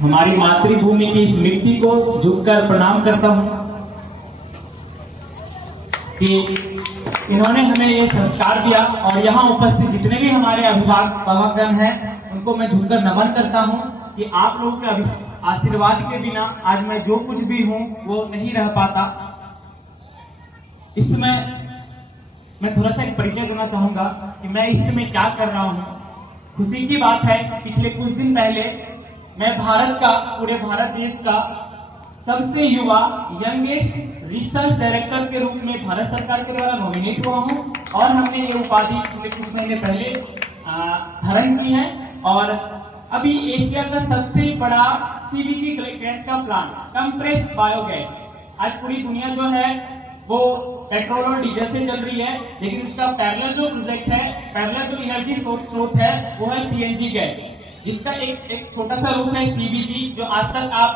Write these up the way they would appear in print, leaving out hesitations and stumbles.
हमारी मातृभूमि की इस मिट्टी को झुककर प्रणाम करता हूँ कि इन्होंने हमें ये संस्कार दिया। और यहाँ उपस्थित जितने भी हमारे अभिभावकगण हैं उनको मैं झुककर नमन करता हूँ कि आप लोगों के आशीर्वाद के बिना आज मैं जो कुछ भी हूँ वो नहीं रह पाता। इस समय मैं थोड़ा सा एक परिचय देना चाहूंगा कि मैं इस समय क्या कर रहा हूँ। खुशी की बात है, पिछले कुछ दिन पहले मैं भारत का, पूरे भारत देश का सबसे युवा यंगेस्ट रिसर्च डायरेक्टर के रूप में भारत सरकार के द्वारा नॉमिनेट हुआ हूं और हमने ये उपाधि पिछले कुछ महीने पहले धारण की है। और अभी एशिया का सबसे बड़ा सीबीजी गैस का प्लांट, कंप्रेस्ड बायोगैस, आज पूरी दुनिया जो है वो पेट्रोल और डीजल से चल रही है, लेकिन उसका पैरेलल जो प्रोजेक्ट है, पैरेलल जो एनर्जी स्रोत है वो है सीएनजी गैस, जिसका एक छोटा सा रूप है सीबीजी। जो आज तक आप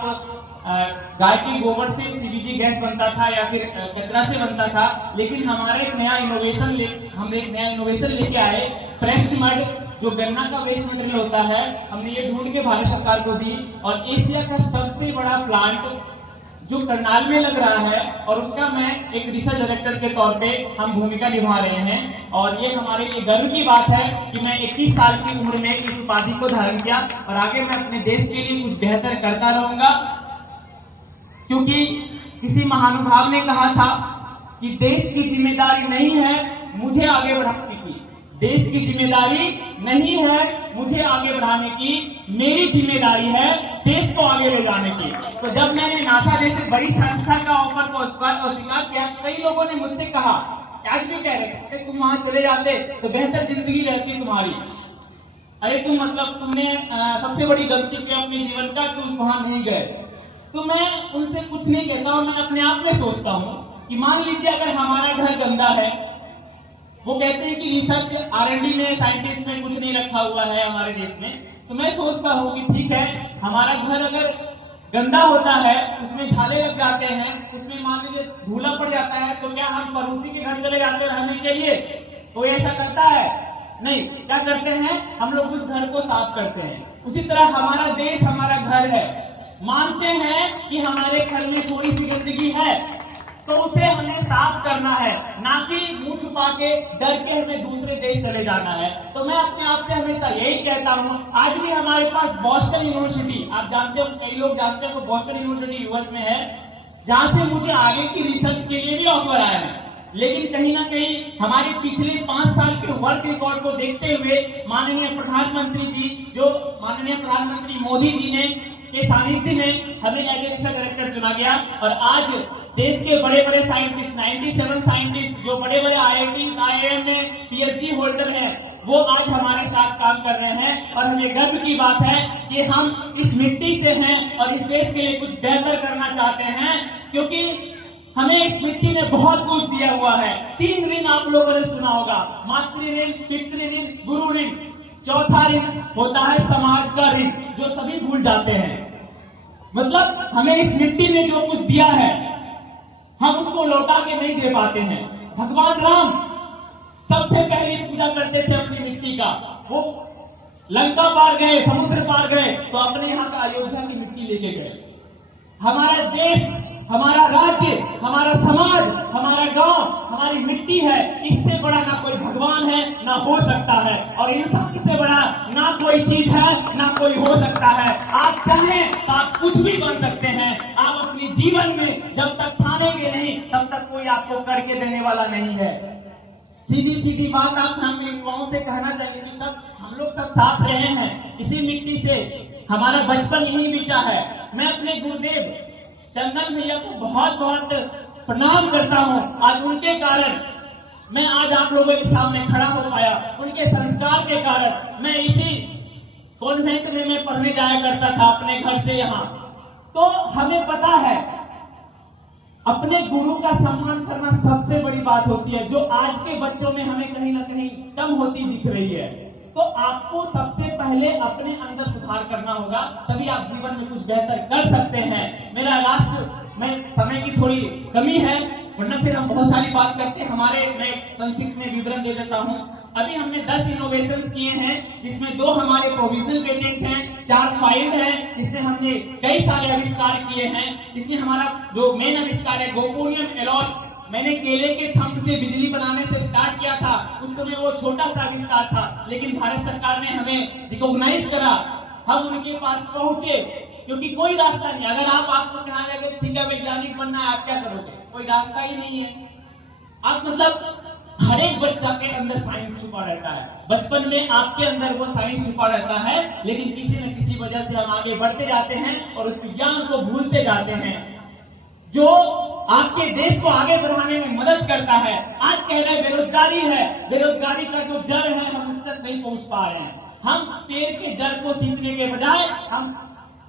गाय के गोबर से सीबीजी गैस बनता था या फिर कचरा से बनता था, लेकिन हमारा एक नया इनोवेशन लेके आए, फ्रेश मड, जो गन्ना का वेस्ट मटेरियल होता है, हमने ये ढूंढ के भारत सरकार को दी। और एशिया का सबसे बड़ा प्लांट जो करनाल में लग रहा है और उसका मैं एक रिसर्च डायरेक्टर के तौर पे हम भूमिका निभा रहे हैं। और ये हमारे लिए गर्व की बात है कि मैं 21 साल की उम्र में इस उपाधि को धारण किया और आगे मैं अपने देश के लिए कुछ बेहतर करता रहूंगा, क्योंकि किसी महानुभाव ने कहा था कि देश की जिम्मेदारी नहीं है मुझे आगे बढ़ाने की, देश की जिम्मेदारी नहीं है मुझे आगे बढ़ाने की, मेरी जिम्मेदारी है देश को आगे ले जाने की। तो जब मैंने नासा जैसे बड़ी संस्था का ऑफर को स्वीकार किया, कई लोगों ने मुझसे कहा, आज भी कह रहे थे, तुम वहां चले जाते तो बेहतर जिंदगी रहती तुम्हारी। अरे तुमने सबसे बड़ी गलती की अपने जीवन का कि तुम वहां नहीं गए। तो मैं उनसे कुछ नहीं कहता हूं, मैं अपने आप में सोचता हूं कि मान लीजिए अगर हमारा घर गंदा है, वो कहते हैं कि रिसर्च आरएनडी में, साइंटिस्ट में कुछ नहीं रखा हुआ है हमारे देश में, तो मैं सोचता हूँ कि ठीक है, हमारा घर अगर गंदा होता है, उसमें झाले लग जाते हैं, उसमें मान लीजिए धूला पड़ जाता है, तो क्या हम पड़ोसी के घर चले जाते हैं रहने के लिए? कोई ऐसा करता है? नहीं। क्या करते हैं हम लोग? उस घर को साफ करते हैं। उसी तरह हमारा देश हमारा घर है, मानते हैं कि हमारे घर में थोड़ी सी गंदगी है तो उसे हमें साफ करना है, ना कि मुंह छुपा के डर के हमें दूसरे देश चले जाना है। तो मैं अपने आप से हमेशा यही कहता हूं, आज भी हमारे पास बॉस्टन यूनिवर्सिटी, आप जानते हो, कई लोग जानते हो, बॉस्टन यूनिवर्सिटी यूएस में है, जहां से मुझे आगे की रिसर्च के लिए भी ऑफर आया है। लेकिन कहीं ना कहीं हमारे पिछले 5 साल के वर्क रिकॉर्ड को देखते हुए माननीय प्रधानमंत्री मोदी जी ने के सानिध्य में हमें एज ए रिसर्च डायरेक्टर चुना गया। और आज देश के बड़े बड़े साइंटिस्ट, 97 साइंटिस्ट जो बड़े बड़े IIT, IIM में PhD होल्डर हैं, वो आज हमारे साथ काम कर रहे हैं। और हमें गर्व की बात है कि हम इस मिट्टी से हैं और इस देश के लिए कुछ बेहतर करना चाहते हैं, क्योंकि हमें इस मिट्टी ने बहुत कुछ दिया हुआ है। 3 ऋण आप लोगों ने सुना होगा, मातृ ऋण, पितृ ऋण, गुरु ऋण। चौथा ऋण होता है समाज का ऋण, जो सभी भूल जाते हैं। मतलब हमें इस मिट्टी ने जो कुछ दिया है हम उसको लौटा के नहीं दे पाते हैं। भगवान राम सबसे पहले पूजा करते थे अपनी मिट्टी का, वो लंका पार गए, समुद्र पार गए तो अपने यहाँ का अयोध्या की मिट्टी लेके गए। हमारा देश, हमारा राज्य, हमारा समाज, हमारा गांव, हमारी मिट्टी है, इससे बड़ा ना कोई भगवान है ना हो सकता है, और इंसान से बड़ा ना कोई चीज है ना कोई हो सकता है। आप चाहें तो आप कुछ भी बन सकते हैं। आप अपने जीवन में जब तक ठानेंगे नहीं तब तक कोई आपको करके देने वाला नहीं है। सीधी सीधी बात आप हम युवाओं से कहना चाहिए कि तब हम लोग सब साथ रहे हैं इसी मिट्टी से, हमारा बचपन यही बीता है। मैं अपने गुरुदेव चंदन भैया को बहुत बहुत प्रणाम करता हूं। आज उनके कारण मैं आज आप लोगों के सामने खड़ा हो पाया, उनके संस्कार के कारण। मैं इसी कॉन्वेंट में मैं पढ़ने जाया करता था अपने घर से यहाँ। तो हमें पता है अपने गुरु का सम्मान करना सबसे बड़ी बात होती है, जो आज के बच्चों में हमें कहीं ना कहीं कम होती दिख रही है। तो आपको सबसे पहले अपने अंदर सुधार करना होगा, तभी आप जीवन में कुछ बेहतर कर सकते हैं। मेरा लास्ट में समय की थोड़ी कमी है, वरना फिर हम बहुत सारी बात करते हैं। मैं संक्षिप्त में विवरण दे देता हूं। अभी हमने 10 इनोवेशन किए हैं, जिसमें 2 हमारे प्रोविजनल पेटेंट हैं, 4 फाइल है, इसमें हमने कई सारे आविष्कार किए हैं। इसमें हमारा जो मेन आविष्कार है गोपोनियम एलॉय, मैंने केले के थंब से बिजली बनाने से स्टार्ट किया था। उस समय वो छोटा सा आविष्कार था, लेकिन भारत सरकार ने हमें रिकॉग्नाइज करा, हम उनके पास पहुंचे, क्योंकि कोई रास्ता नहीं। अगर आपको कहा जाए ठीक है वैज्ञानिक बनना है, आप क्या करोगे? कोई रास्ता ही नहीं है। आप मतलब हर एक बच्चा के अंदर साइंस छुपा रहता है, बचपन में आपके अंदर वो साइंस छुपा रहता है, लेकिन किसी न किसी वजह से हम आगे बढ़ते जाते हैं और उस विज्ञान को भूलते जाते हैं जो आपके देश को आगे बढ़ाने में मदद करता है। आज कह रहे हैं बेरोजगारी है, बेरोजगारी का जो जड़ है हम उस तक नहीं पहुंच पा रहे हैं। हम पेड़ के जड़ को सींचने के बजाय हम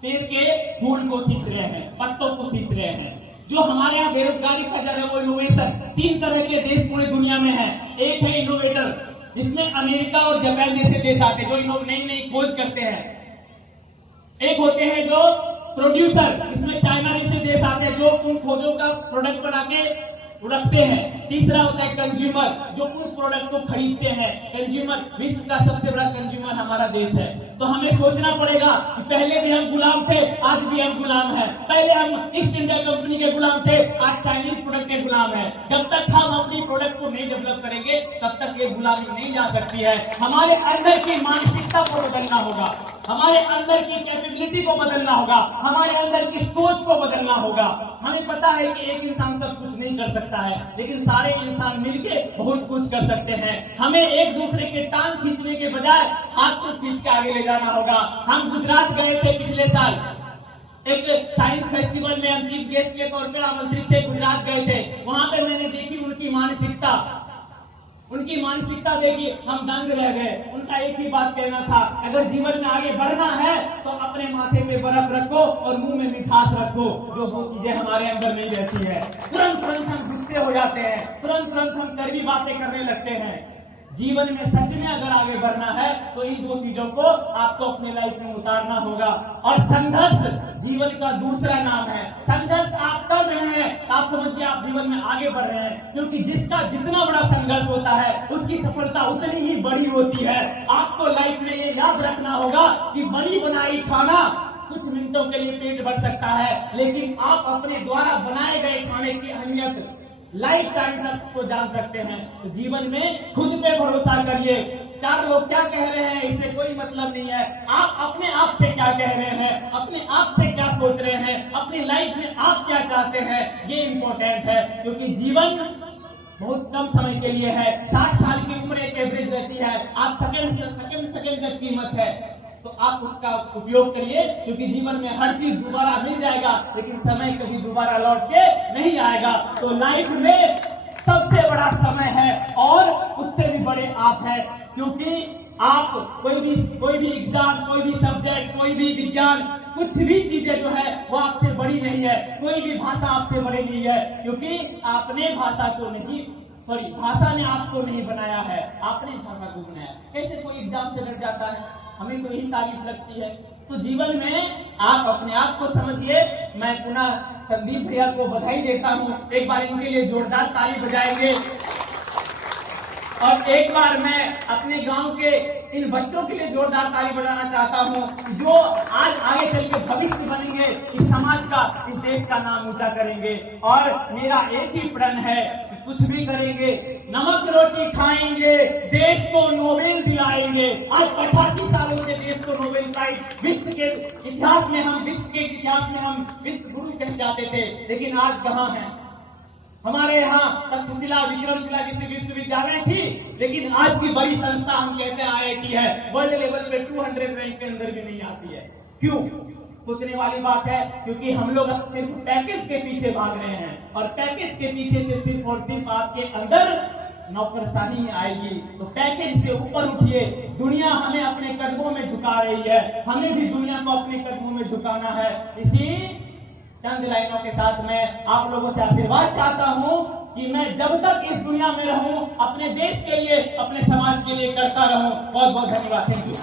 पेड़ के फूल को सींच रहे हैं, पत्तों को सींच रहे हैं। जो हमारे यहाँ बेरोजगारी का जड़ है वो इनोवेशन। 3 तरह के देश पूरे दुनिया में है। एक है इनोवेटर, इसमें अमेरिका और जापान जैसे देश आते हैं जो नई नई खोज करते हैं। एक होते हैं जो प्रोड्यूसर, इसमें चाइना जैसे देश आते हैं जो उन खोजों का प्रोडक्ट बना के रखते हैं। तीसरा होता है कंज्यूमर, जो उस प्रोडक्ट को खरीदते हैं। कंज्यूमर, विश्व का सबसे बड़ा कंज्यूमर हमारा देश है। तो हमें सोचना पड़ेगा कि पहले भी हम गुलाम थे, आज भी हम गुलाम हैं। पहले हम ईस्ट इंडिया कंपनी के गुलाम थे, आज चाइनीज प्रोडक्ट के गुलाम हैं। जब तक हम अपनी प्रोडक्ट को नहीं डेवलप करेंगे तब तक ये गुलामी नहीं जा सकती है। हमारे अंदर की मानसिकता को बदलना होगा, हमारे अंदर की कैपेबिलिटी को बदलना होगा, हमारे अंदर की सोच को बदलना होगा। हमें पता है कि एक इंसान सब कुछ नहीं कर सकता है, लेकिन सारे इंसान मिलके बहुत कुछ कर सकते हैं। हमें एक दूसरे के टांग खींचने के बजाय हाथ को खींच के आगे ले जाना होगा। हम गुजरात गए थे पिछले साल, एक साइंस फेस्टिवल में हम चीफ गेस्ट के तौर पर आमंत्रित थे, गुजरात गए थे। वहां पे मैंने देखी उनकी मानसिकता देखी, हम दंग रह गए। उनका एक ही बात कहना था, अगर जीवन में आगे बढ़ना है तो अपने माथे पे बर्फ रखो और मुंह में मिठास रखो, जो वो चीजें हमारे अंदर नहीं रहती है। तुरंत हम गुस्से हो जाते हैं, तुरंत हम कड़वी बातें करने लगते हैं। जीवन में सच में अगर आगे बढ़ना है तो इन 2 चीजों को आपको अपने लाइफ में उतारना होगा। और संघर्ष जीवन का दूसरा नाम है। संघर्ष आप कर रहे हैं, आप समझिए आप जीवन में आगे बढ़ रहे हैं, क्योंकि जिसका जितना बड़ा संघर्ष होता है उसकी सफलता उतनी ही बड़ी होती है। आपको लाइफ में ये याद रखना होगा कि बड़ी बनाई खाना कुछ मिनटों के लिए पेट भर सकता है, लेकिन आप अपने द्वारा बनाए गए खाने की अहमियत लाइफ टाइम तक को जान सकते हैं। तो जीवन में खुद पे भरोसा करिए। 4 लोग क्या कह रहे हैं इससे कोई मतलब नहीं है। आप अपने आप से क्या कह रहे हैं, अपने आप से क्या सोच रहे हैं, अपनी लाइफ में आप क्या चाहते हैं, ये इंपॉर्टेंट है। क्योंकि जीवन बहुत कम समय के लिए है। 60 साल की उम्र एक एवरेज रहती है। आप सेकंड का कीमत है, तो आप उसका उपयोग करिए, क्योंकि जीवन में हर चीज दोबारा मिल जाएगा, लेकिन समय कभी दोबारा लौट के नहीं आएगा। तो लाइफ में सबसे बड़ा समय है और उससे भी बड़े आप हैं, क्योंकि आप कोई भी एग्जाम, कोई भी सब्जेक्ट, कोई भी विज्ञान, कुछ भी चीजें जो है वो आपसे बड़ी नहीं है। कोई भी भाषा आपसे बड़ी नहीं है, क्योंकि आपने भाषा ने आपको नहीं बनाया है, आपने भाषा को बनाया। कैसे कोई एग्जाम से डर जाता है, हमें तो यही तारीफ लगती है। तो जीवन में आप अपने आप को समझिए। मैं पुनः संदीप भैया को बधाई देता हूं, एक बार इनके लिए जोरदार ताली बजाएंगे। और एक बार मैं अपने गांव के इन बच्चों के लिए जोरदार ताली बजाना चाहता हूं, जो आज आगे चल के भविष्य बनेंगे, इस समाज का, इस देश का नाम ऊंचा करेंगे। और मेरा एक ही प्रण है कि कुछ भी करेंगे, नमक रोटी खाएंगे, देश को नोबेल दिलाएंगे। आज 85 सालों से देश को नोबेल प्राइज, विश्व के इतिहास में हम विश्व गुरु कहे जाते थे, लेकिन आज कहाँ हैं? हमारे यहाँ तक्षशिला, विक्रमशिला जैसी विश्वविद्यालय थी, लेकिन आज की बड़ी संस्था हम कहते हैं IIT है, वर्ल्ड लेवल पे 200 रैंक के अंदर भी नहीं आती है। क्यों? सोचने वाली बात है, क्योंकि हम लोग सिर्फ पैकेज के पीछे भाग रहे हैं, और पैकेज के पीछे से सिर्फ और सिर्फ आपके अंदर नौकरशाही आएगी। तो पैकेज से ऊपर उठिए। दुनिया हमें अपने कदमों में झुका रही है, हमें भी दुनिया को अपने कदमों में झुकाना है। इसी चंद लाइनों के साथ मैं आप लोगों से आशीर्वाद चाहता हूं कि मैं जब तक इस दुनिया में रहूं, अपने देश के लिए, अपने समाज के लिए करता रहूं। बहुत बहुत धन्यवाद। Thank you.